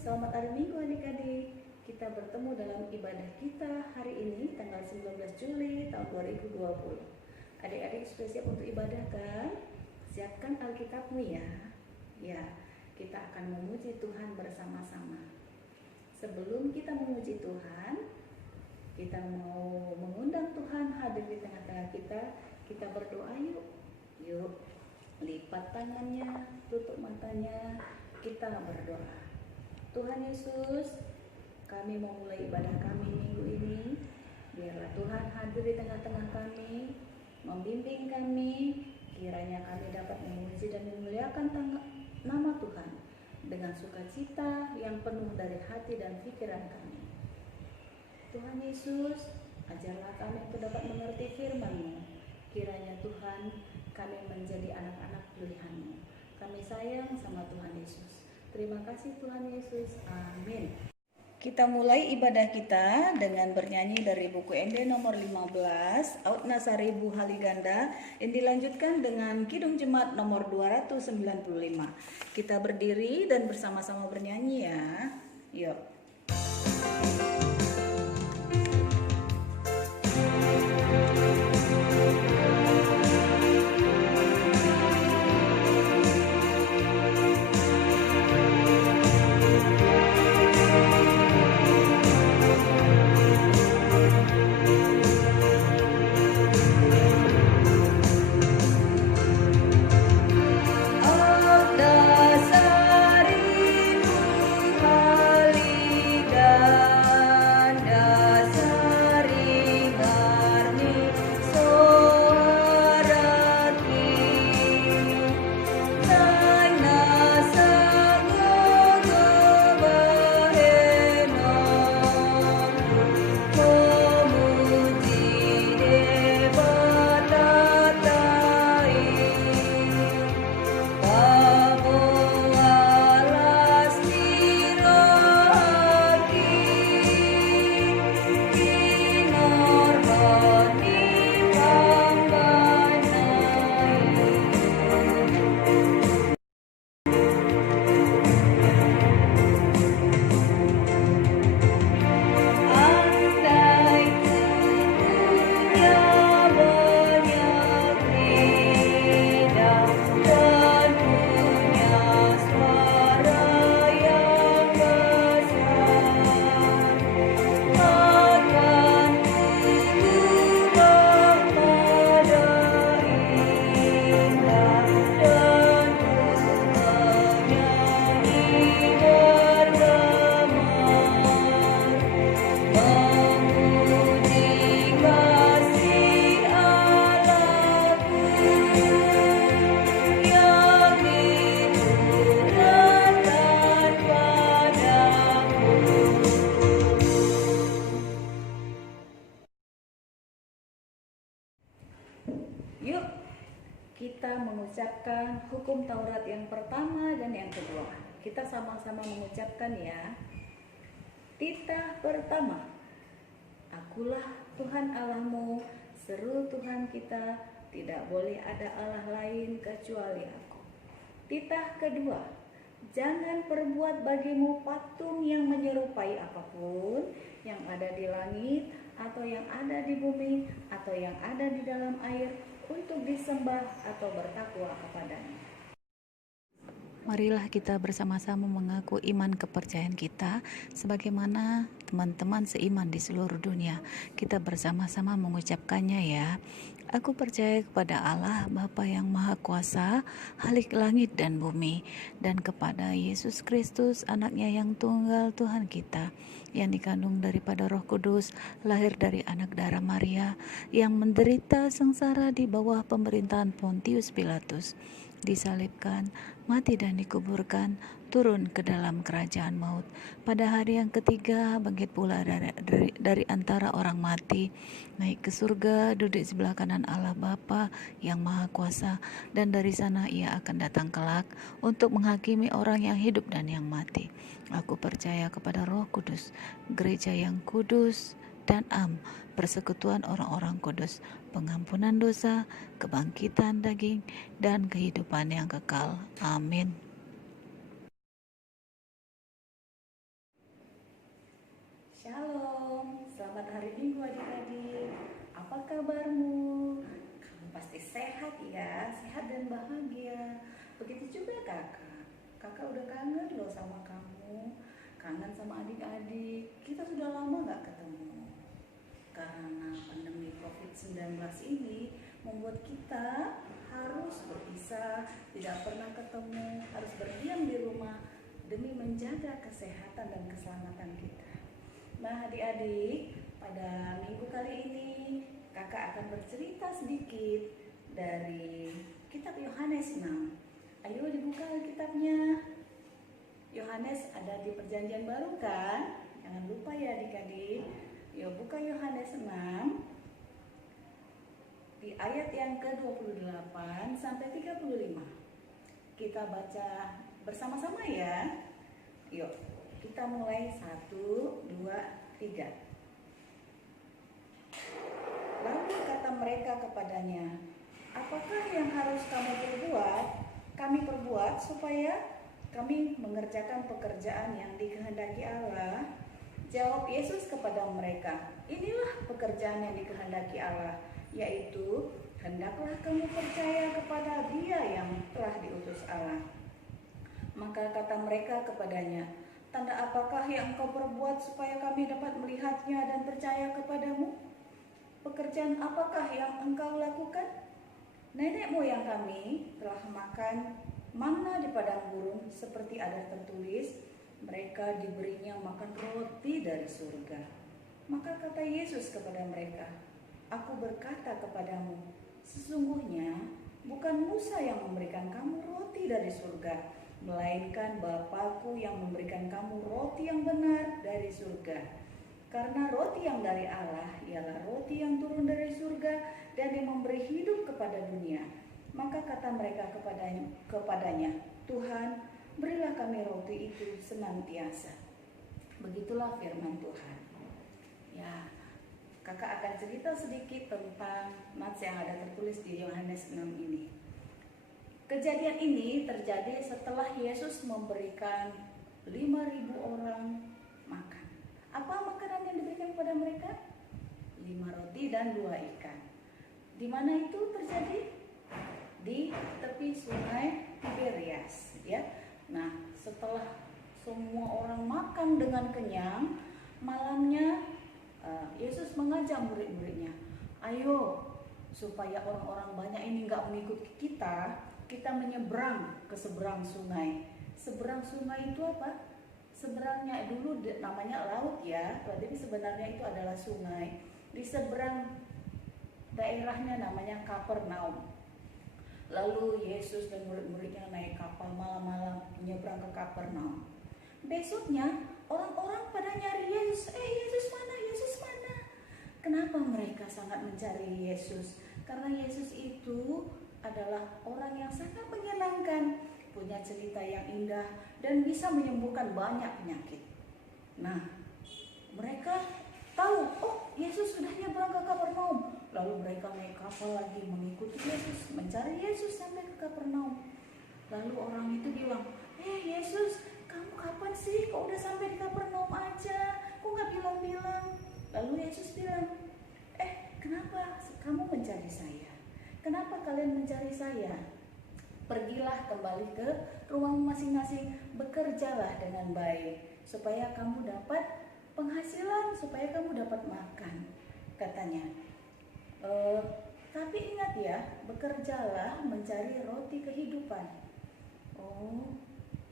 Selamat hari Minggu adik-adik. Kita bertemu dalam ibadah kita hari ini tanggal 19 Juli tahun 2020. Adik-adik sudah siap untuk ibadah kan? Siapkan Alkitabmu ya. Ya, kita akan memuji Tuhan bersama-sama. Sebelum kita memuji Tuhan, kita mau mengundang Tuhan hadir di tengah-tengah kita. Kita berdoa yuk. Yuk, lipat tangannya, tutup matanya, kita berdoa. Tuhan Yesus, kami mau mulai ibadah kami minggu ini. Biarlah Tuhan hadir di tengah-tengah kami, membimbing kami. Kiranya kami dapat memuji dan memuliakan nama Tuhan dengan sukacita yang penuh dari hati dan pikiran kami. Tuhan Yesus, ajarlah kami untuk dapat mengerti firman-Mu. Kiranya Tuhan, kami menjadi anak-anak pilihan-Mu. Kami sayang sama Tuhan Yesus. Terima kasih Tuhan Yesus. Amin. Kita mulai ibadah kita dengan bernyanyi dari buku ND nomor 15, Aut Nasari Bu Haliganda, yang dilanjutkan dengan Kidung Jemaat nomor 295. Kita berdiri dan bersama-sama bernyanyi ya. Yuk. Yuk, kita mengucapkan hukum Taurat yang pertama dan yang kedua. Kita sama-sama mengucapkan ya. Titah pertama. Akulah Tuhan Allahmu, seru Tuhan kita, tidak boleh ada Allah lain kecuali aku. Titah kedua. Jangan perbuat bagimu patung yang menyerupai apapun yang ada di langit atau yang ada di bumi atau yang ada di dalam air untuk disembah atau bertakwa kepadanya. Marilah kita bersama-sama mengaku iman kepercayaan kita sebagaimana teman-teman seiman di seluruh dunia. Kita bersama-sama mengucapkannya ya. Aku percaya kepada Allah Bapa yang Maha Kuasa, Khalik langit dan bumi, dan kepada Yesus Kristus, anaknya yang tunggal Tuhan kita, yang dikandung daripada Roh Kudus, lahir dari anak darah Maria, yang menderita sengsara di bawah pemerintahan Pontius Pilatus, disalibkan, mati dan dikuburkan, turun ke dalam kerajaan maut. Pada hari yang ketiga bangkit pula dari antara orang mati, naik ke surga, duduk sebelah kanan Allah Bapa yang Maha Kuasa, dan dari sana ia akan datang kelak untuk menghakimi orang yang hidup dan yang mati. Aku percaya kepada Roh Kudus, gereja yang kudus dan persekutuan orang-orang kudus, pengampunan dosa, kebangkitan daging, dan kehidupan yang kekal. Amin. apa kabarmu? Kamu pasti sehat ya, sehat dan bahagia. Begitu juga kakak. Kakak udah kangen loh sama kamu, kangen sama adik-adik. Kita sudah lama gak ketemu. Karena pandemi COVID-19 ini membuat kita harus berpisah, tidak pernah ketemu, harus berdiam di rumah demi menjaga kesehatan dan keselamatan kita. Nah adik-adik, pada minggu kali ini kakak akan bercerita sedikit dari kitab Yohanes 6. Ayo dibuka kitabnya. Yohanes ada di perjanjian baru kan? Jangan lupa ya adik-adik. Yuk buka Yohanes 6 di ayat yang ke-28 sampai 35. Kita baca bersama-sama ya. Yuk, kita mulai 1, 2, 3. Lalu kata mereka kepadanya, apakah yang harus kamu perbuat? Kami perbuat supaya kami mengerjakan pekerjaan yang dikehendaki Allah. Jawab Yesus kepada mereka, inilah pekerjaan yang dikehendaki Allah, yaitu hendaklah kamu percaya kepada Dia yang telah diutus Allah. Maka kata mereka kepadanya, tanda apakah yang engkau perbuat supaya kami dapat melihatnya dan percaya kepadamu? Pekerjaan apakah yang engkau lakukan? Nenek moyang kami telah makan manna di padang gurun, seperti ada tertulis, mereka diberinya makan roti dari surga. Maka kata Yesus kepada mereka, aku berkata kepadamu, sesungguhnya bukan Musa yang memberikan kamu roti dari surga, melainkan Bapa-Ku yang memberikan kamu roti yang benar dari surga. Karena roti yang dari Allah ialah roti yang turun dari surga dan yang memberi hidup kepada dunia. Maka kata mereka kepadanya, Tuhan, berilah kami roti itu senantiasa. Begitulah firman Tuhan. Ya, kakak akan cerita sedikit tentang nats yang ada tertulis di Yohanes 6 ini. Kejadian ini terjadi setelah Yesus memberikan 5.000 orang makan. Apa makanan yang diberikan kepada mereka? 5 roti dan 2 ikan. Di mana itu terjadi? Di tepi sungai Tiberias, ya. Nah, setelah semua orang makan dengan kenyang, malamnya Yesus mengajak murid-muridnya, ayo supaya orang-orang banyak ini nggak mengikuti kita menyeberang ke seberang sungai. Seberang sungai itu apa? Seberangnya dulu namanya laut ya, jadi sebenarnya itu adalah sungai. Di seberang daerahnya namanya Kapernaum. Lalu Yesus dan murid-muridnya naik kapal malam-malam menyeberang ke Kapernaum. Besoknya orang-orang pada nyari Yesus. Yesus mana? Yesus mana? Kenapa mereka sangat mencari Yesus? Karena Yesus itu adalah orang yang sangat menyenangkan, punya cerita yang indah dan bisa menyembuhkan banyak penyakit. Nah, mereka tahu, Yesus sudah nyebrang ke Kapernaum. Lalu mereka naik kapal lagi mengikuti Yesus, mencari Yesus sampai ke Kapernaum. Lalu orang itu bilang, Yesus, kamu kapan sih? Kok udah sampai di Kapernaum aja? Kok gak bilang-bilang? Lalu Yesus bilang, kenapa kamu mencari saya? Kenapa kalian mencari saya? Pergilah kembali ke rumah masing-masing, bekerjalah dengan baik, supaya kamu dapat penghasilan, supaya kamu dapat makan, katanya. Tapi ingat ya, bekerjalah mencari roti kehidupan.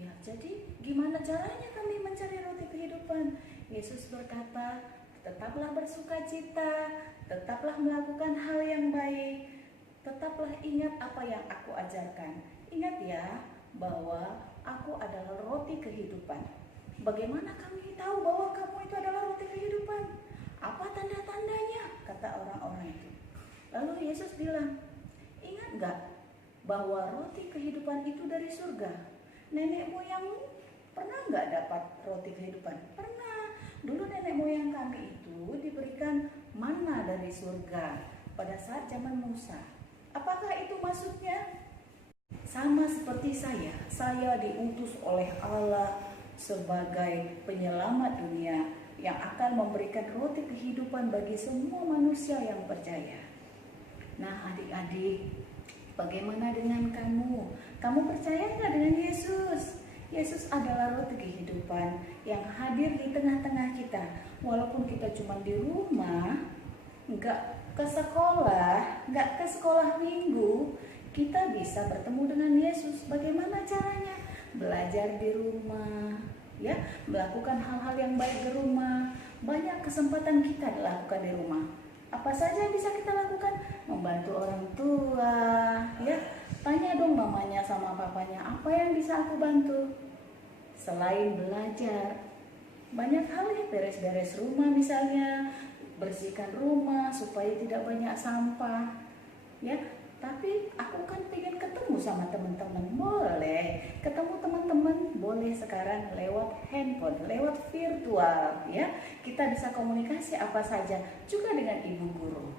Ya, jadi gimana caranya kami mencari roti kehidupan? Yesus berkata, tetaplah bersukacita, tetaplah melakukan hal yang baik, tetaplah ingat apa yang aku ajarkan. Ingat ya, bahwa aku adalah roti kehidupan. Bagaimana kami tahu bahwa kamu itu adalah roti kehidupan? Apa tanda-tandanya? Kata orang-orang itu. Lalu Yesus bilang, ingat gak bahwa roti kehidupan itu dari surga? Nenek moyangmu pernah gak dapat roti kehidupan? Pernah. Dulu nenek moyang kami itu diberikan manna dari surga pada saat zaman Musa. Apakah itu maksudnya? Sama seperti saya diutus oleh Allah sebagai penyelamat dunia yang akan memberikan roti kehidupan bagi semua manusia yang percaya. Nah adik-adik, bagaimana dengan kamu? Kamu percaya nggak dengan Yesus? Yesus adalah roti kehidupan yang hadir di tengah-tengah kita. Walaupun kita cuma di rumah, nggak ke sekolah minggu, kita bisa bertemu dengan Yesus. Bagaimana caranya? Belajar di rumah, ya, melakukan hal-hal yang baik di rumah. Banyak kesempatan kita dilakukan di rumah. Apa saja yang bisa kita lakukan? Membantu orang tua, ya. Tanya dong mamanya sama papanya, apa yang bisa aku bantu? Selain belajar, banyak hal ya, beres-beres rumah misalnya, bersihkan rumah supaya tidak banyak sampah, ya. Tapi aku kan pengen ketemu sama teman-teman. Boleh ketemu teman-teman, boleh sekarang lewat handphone, lewat virtual, ya. Kita bisa komunikasi apa saja, juga dengan ibu guru.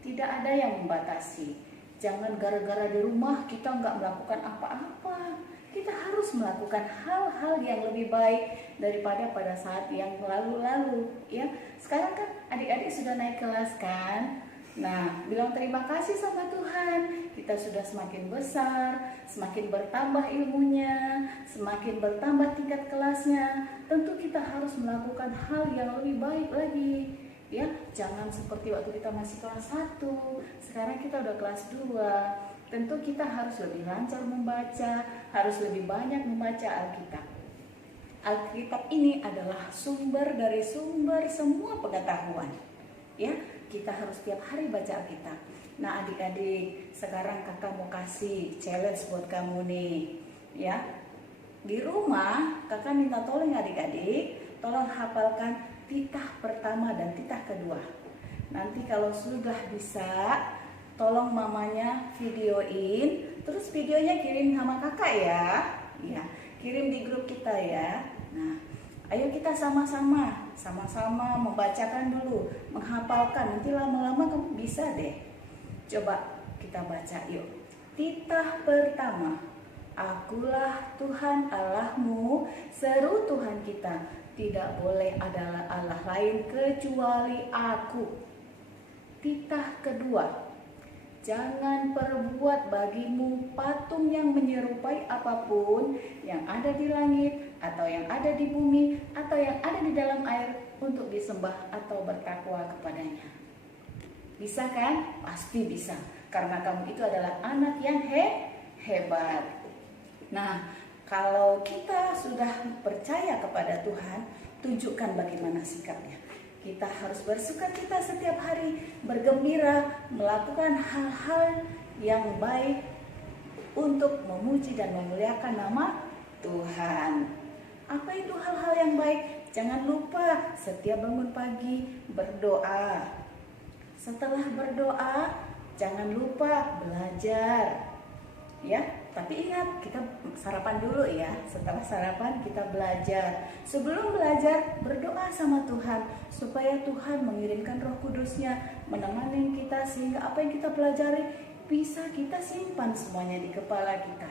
Tidak ada yang membatasi. Jangan gara-gara di rumah kita nggak melakukan apa-apa. Kita harus melakukan hal-hal yang lebih baik daripada pada saat yang lalu-lalu, ya. Sekarang kan adik-adik sudah naik kelas kan? Nah, bilang terima kasih sama Tuhan. Kita sudah semakin besar, semakin bertambah ilmunya, semakin bertambah tingkat kelasnya. Tentu kita harus melakukan hal yang lebih baik lagi, ya. Jangan seperti waktu kita masih kelas 1, sekarang kita udah kelas 2. Tentu kita harus lebih lancar membaca, harus lebih banyak membaca Alkitab. Alkitab ini adalah sumber dari sumber semua pengetahuan, ya. Kita harus tiap hari baca Alkitab. Nah adik-adik, sekarang kakak mau kasih challenge buat kamu nih, ya. Di rumah kakak minta tolong adik-adik, tolong hafalkan titah pertama dan titah kedua. Nanti kalau sudah bisa, tolong mamanya videoin, terus videonya kirim sama kakak ya. Ya, kirim di grup kita ya. Nah, ayo kita sama-sama membacakan dulu, menghafalkan. Nanti lama-lama kamu bisa deh. Coba kita baca yuk. Titah pertama. Akulah Tuhan Allahmu, seru Tuhan kita. Tidak boleh ada Allah lain kecuali aku. Titah kedua. Jangan perbuat bagimu patung yang menyerupai apapun yang ada di langit atau yang ada di bumi atau yang ada di dalam air untuk disembah atau bertakwa kepadanya. Bisa kan? Pasti bisa. Karena kamu itu adalah anak yang hebat. Nah, kalau kita sudah percaya kepada Tuhan, tunjukkan bagaimana sikapnya. Kita harus bersukacita setiap hari, bergembira, melakukan hal-hal yang baik untuk memuji dan memuliakan nama Tuhan. Apa itu hal-hal yang baik? Jangan lupa setiap bangun pagi berdoa. Setelah berdoa, jangan lupa belajar. Ya, tapi ingat kita sarapan dulu ya. Setelah sarapan kita belajar. Sebelum belajar berdoa sama Tuhan supaya Tuhan mengirimkan Roh Kudus-Nya menemani kita sehingga apa yang kita pelajari bisa kita simpan semuanya di kepala kita.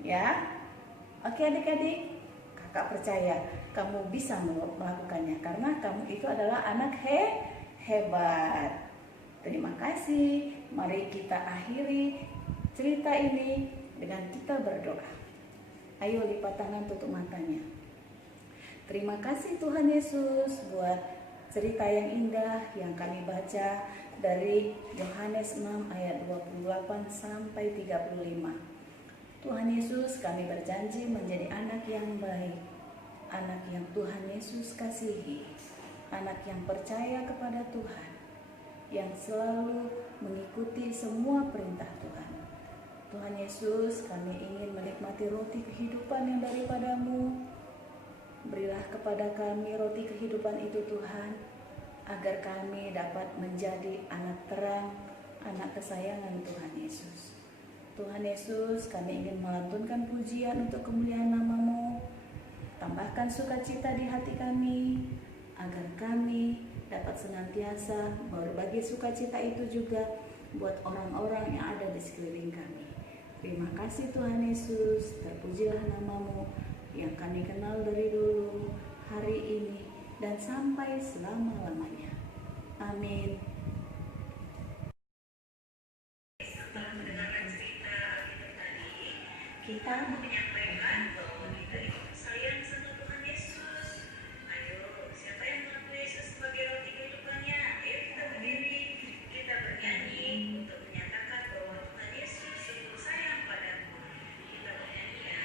Ya. Oke adik-adik, kakak percaya kamu bisa melakukannya karena kamu itu adalah anak hebat. Terima kasih. Mari kita akhiri cerita ini dengan kita berdoa. Ayo lipat tangan, tutup matanya. Terima kasih Tuhan Yesus buat cerita yang indah yang kami baca dari Yohanes 6 ayat 28 sampai 35. Tuhan Yesus, kami berjanji menjadi anak yang baik, anak yang Tuhan Yesus kasihi, anak yang percaya kepada Tuhan, yang selalu mengikuti semua perintah Tuhan. Tuhan Yesus, kami ingin menikmati roti kehidupan yang daripada-Mu. Berilah kepada kami roti kehidupan itu Tuhan, agar kami dapat menjadi anak terang, anak kesayangan Tuhan Yesus. Tuhan Yesus, kami ingin melantunkan pujian untuk kemuliaan nama-Mu. Tambahkan sukacita di hati kami, agar kami dapat senantiasa berbagi sukacita itu juga buat orang-orang yang ada di sekeliling kami. Terima kasih Tuhan Yesus, terpujilah nama-Mu. yang kami kenal dari dulu, hari ini, dan sampai selama-lamanya. Amin. Kita menyampaikan bahwa kita itu sayang sama Tuhan Yesus. Ayo, siapa yang mengaku Yesus sebagai roti kehidupannya? Ayo kita berdiri, kita bernyanyi untuk menyatakan bahwa Tuhan Yesus sungguh sayang padamu. Kita bernyanyi ya.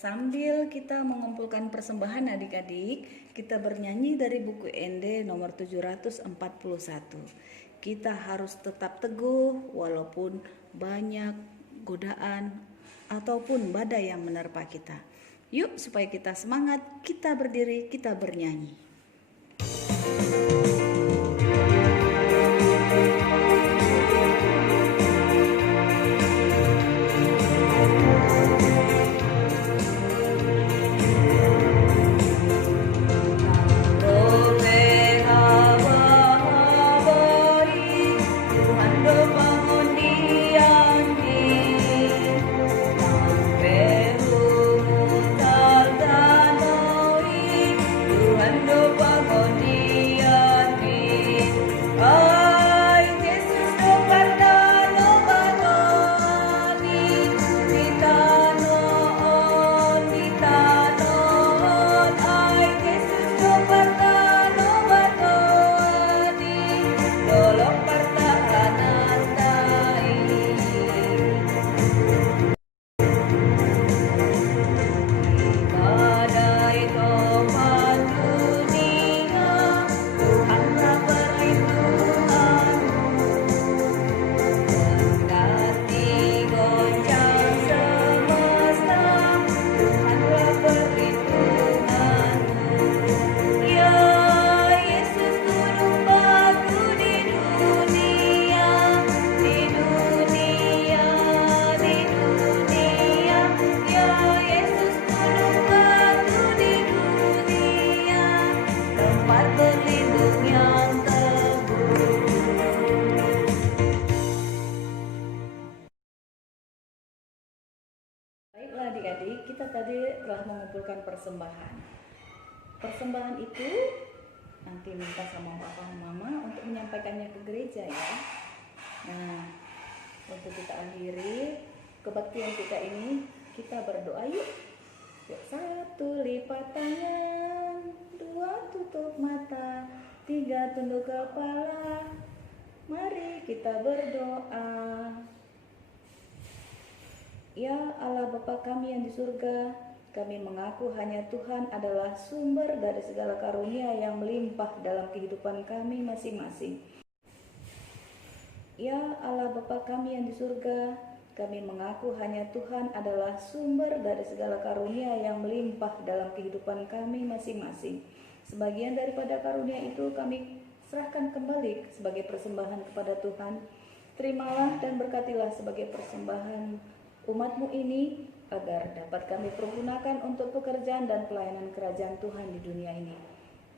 Sambil kita mengumpulkan persembahan adik-adik, kita bernyanyi dari buku ND nomor 741. Kita harus tetap teguh walaupun banyak godaan ataupun badai yang menerpa kita. Yuk supaya kita semangat, kita berdiri, kita bernyanyi. Baiklah adik-adik, kita tadi telah mengumpulkan persembahan. Persembahan itu nanti minta sama papa dan mama untuk menyampaikannya ke gereja ya. Nah, untuk kita akhiri kebaktian kita ini, kita berdoa yuk. Satu, lipat tangan, dua, tutup mata, tiga, tunduk kepala. Mari kita berdoa. Ya Allah Bapa kami yang di surga, kami mengaku hanya Tuhan adalah sumber dari segala karunia yang melimpah dalam kehidupan kami masing-masing. Ya Allah Bapa kami yang di surga, kami mengaku hanya Tuhan adalah sumber dari segala karunia yang melimpah dalam kehidupan kami masing-masing. Sebagian daripada karunia itu kami serahkan kembali sebagai persembahan kepada Tuhan. Terimalah dan berkatilah sebagai persembahan umat-Mu ini, agar dapat kami pergunakan untuk pekerjaan dan pelayanan kerajaan Tuhan di dunia ini.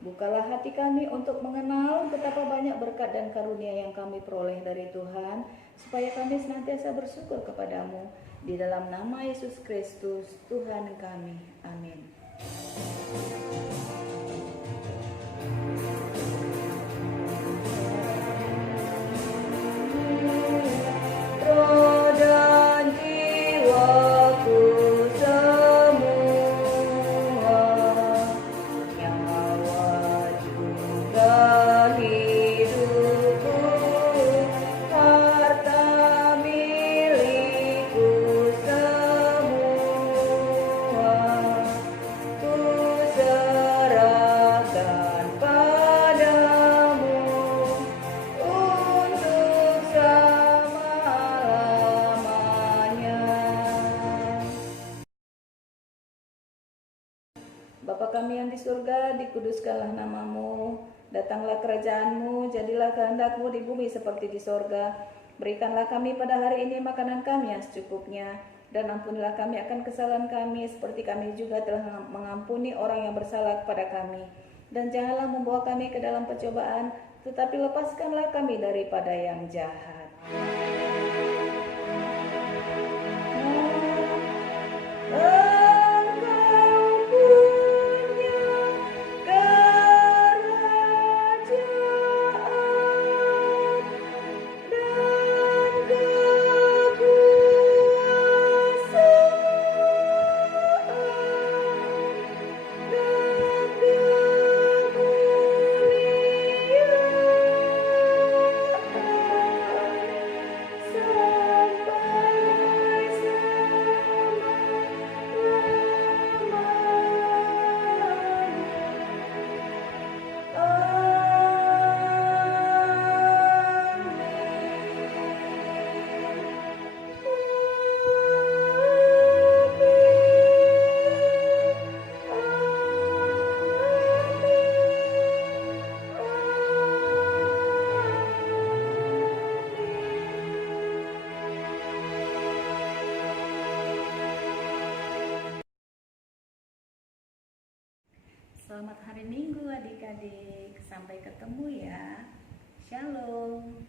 Bukalah hati kami untuk mengenal betapa banyak berkat dan karunia yang kami peroleh dari Tuhan, supaya kami senantiasa bersyukur kepadamu. Di dalam nama Yesus Kristus, Tuhan kami. Amin. Bapa kami yang di surga, dikuduskanlah namamu, datanglah kerajaanmu, jadilah kehendakmu di bumi seperti di surga. Berikanlah kami pada hari ini makanan kami yang secukupnya, dan ampunilah kami akan kesalahan kami, seperti kami juga telah mengampuni orang yang bersalah kepada kami. Dan janganlah membawa kami ke dalam pencobaan, tetapi lepaskanlah kami daripada yang jahat. Selamat hari Minggu adik-adik. Sampai ketemu ya. Shalom.